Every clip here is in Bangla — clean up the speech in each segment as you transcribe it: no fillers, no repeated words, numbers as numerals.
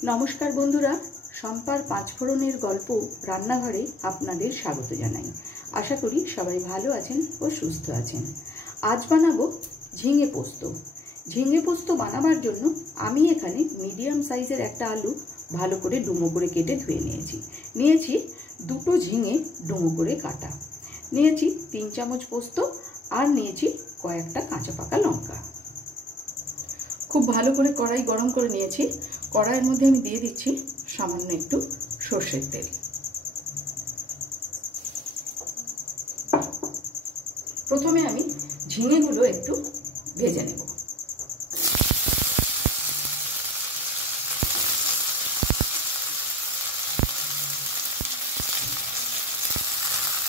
नमस्कार बंधुरा सम्पार पाँचफोड़नेर गल्प रान्नाघरे आपनादेर स्वागत जानाई। आशा करी सबाई भालो आछेन और सुस्थ आछेन। आज बानाबो झिंगे पोस्त। झिंगे पोस्त बानाबार जोन्नो आमी एखाने मीडियम साइजेर एकटा आलू भालो करे डुमो करे केटे धुए निয়েছি दुटो झिंगे डुमो करे काटा निয়েছি 3 चामच पोस्त और निয়েছি कयेकटा काँचा पाका लंका। खूब भालो करे कड़ाई गरम करे निয়েছি। कड़ाइर मध्य आमी दिए दिচ্ছি सामान्य एकटू सर्षेर तेल। प्रथमे आमी झिंगेगुलो एकटू भेजे नेब।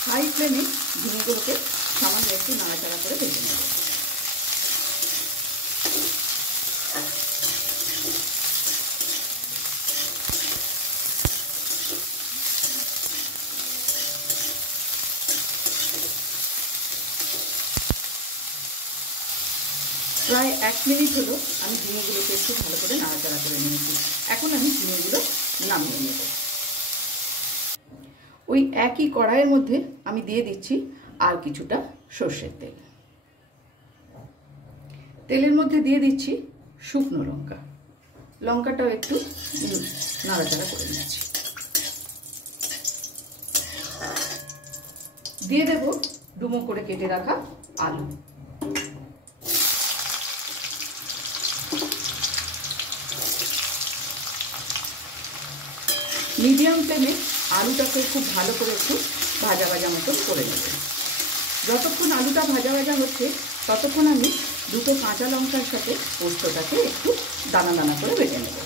हाई फ्लेमे झिंगेगुलोके सामान्य एकटू नाड़ाचाड़ा करे भेजे नेब। प्राय 1 मिनट हलो आमी झिंगेगुलोके एकटू भालो करे नाड़ाचाड़ा करे निয়েছি। এখন আমি झिंगेगुलो नामिয়ে নেব। ওই একই কড়াইয়ের মধ্যে আমি দিয়ে দিচ্ছি আর কিছুটা সরষের তেল। তেলের মধ্যে দিয়ে দিচ্ছি শুকনো লঙ্কা। লঙ্কাটাও একটু নাড়াচাড়া করে নিচ্ছি। দিয়ে দেব ডুমো করে কেটে রাখা আলু। मीडियम फ्लेमे आलूटाके खूब भालो करे एकटू भाजा भाजा मतो करे नेब। যতক্ষণ আলুটা ভাজা ভাজা হচ্ছে ততক্ষণ আমি দুটো কাঁচা লঙ্কার সাথে পোস্তটাকে একটু দানা দানা করে বেটে নেব।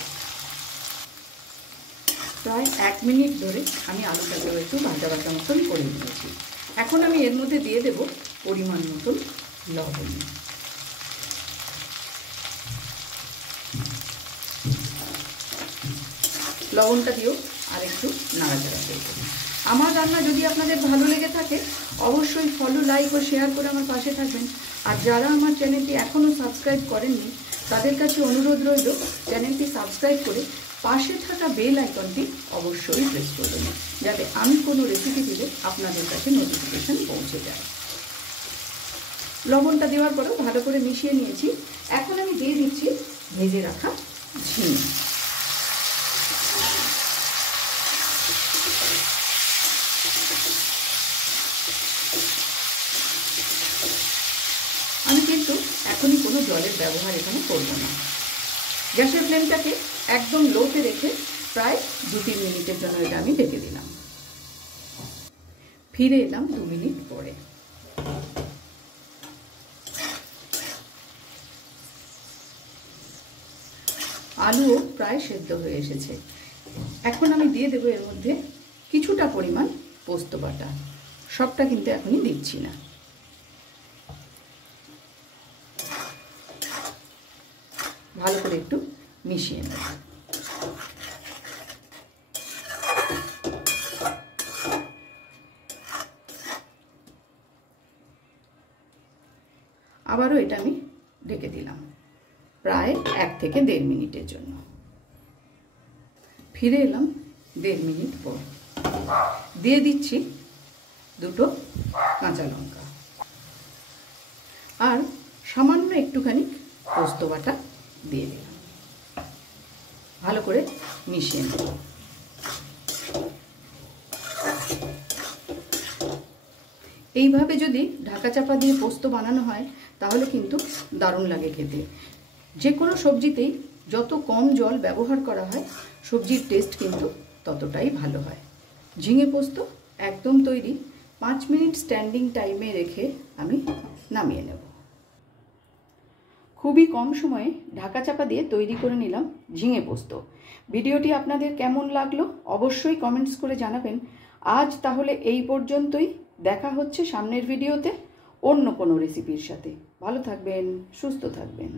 প্রায় 1 মিনিট ধরে আমি আলুটাকে একটু ভাজা ভাজা মতন করে নিয়েছি। এখন আমি এর মধ্যে দিয়ে দেব পরিমাণ মতন লবণ। লবণটা দিও আর একটু নাড়াচাড়া করে দেব। আমার রান্না যদি আপনাদের ভালো লেগে থাকে অবশ্যই ফলো, লাইক ও শেয়ার করে আমার পাশে থাকবেন। আর যারা আমার চ্যানেলটি এখনও সাবস্ক্রাইব করেননি তাদের কাছে অনুরোধ রইল চ্যানেলটি সাবস্ক্রাইব করে পাশে থাকা বেল আইকনটি অবশ্যই প্রেস করবেন যাতে আমি কোনো রেসিপি দিলে আপনাদের কাছে নোটিফিকেশন পৌঁছে যায়। লবণটা দেওয়ার পরেও ভালো করে মিশিয়ে নিয়েছি। এখন আমি দিয়ে দিচ্ছি ভেজে রাখা ঝিঙে। আমি কিন্তু এখনই কোনো জলের ব্যবহার এখানে করব না। গ্যাসের ফ্লেমটাকে একদম লোতে রেখে প্রায় 2-3 মিনিটের জন্য এটা আমি ঢেকে দিলাম। ফিরে এলাম 2 মিনিট পরে। আলুও প্রায় সেদ্ধ হয়ে এসেছে। এখন আমি দিয়ে দেবো এর মধ্যে কিছুটা পরিমাণ পোস্ত বাটা। সবটা কিন্তু এখনই দিচ্ছি না। ভালো করে একটু মিশিয়ে নেব। আবারও এটা আমি ঢেকে দিলাম প্রায় 1 থেকে 1.5 মিনিটের জন্য। ফিরে এলাম 1.5 মিনিট পর। দিয়ে দিচ্ছি দুটো কাঁচা লঙ্কা আর সামান্য একটুখানি পোস্ত বাটা দিয়ে দিলাম। ভালো করে মিশিয়ে নেব। এইভাবে যদি ঢাকা চাপা দিয়ে পোস্ত বানানো হয় তাহলে কিন্তু দারুণ লাগে খেতে। যে কোনো সবজিতেই যত কম জল ব্যবহার করা হয় সবজির টেস্ট কিন্তু ততটাই ভালো হয়। ঝিঙে পোস্ত একদম তৈরি। 5 মিনিট স্ট্যান্ডিং টাইমে রেখে আমি নামিয়ে নেব। খুবই কম সময়ে ঢাকা চাপা দিয়ে তৈরি করে নিলাম ঝিঙে পোস্ত। ভিডিওটি আপনাদের কেমন লাগলো অবশ্যই কমেন্টস করে জানাবেন। আজ তাহলে এই পর্যন্তই। দেখা হচ্ছে সামনের ভিডিওতে অন্য কোনো রেসিপির সাথে। ভালো থাকবেন, সুস্থ থাকবেন।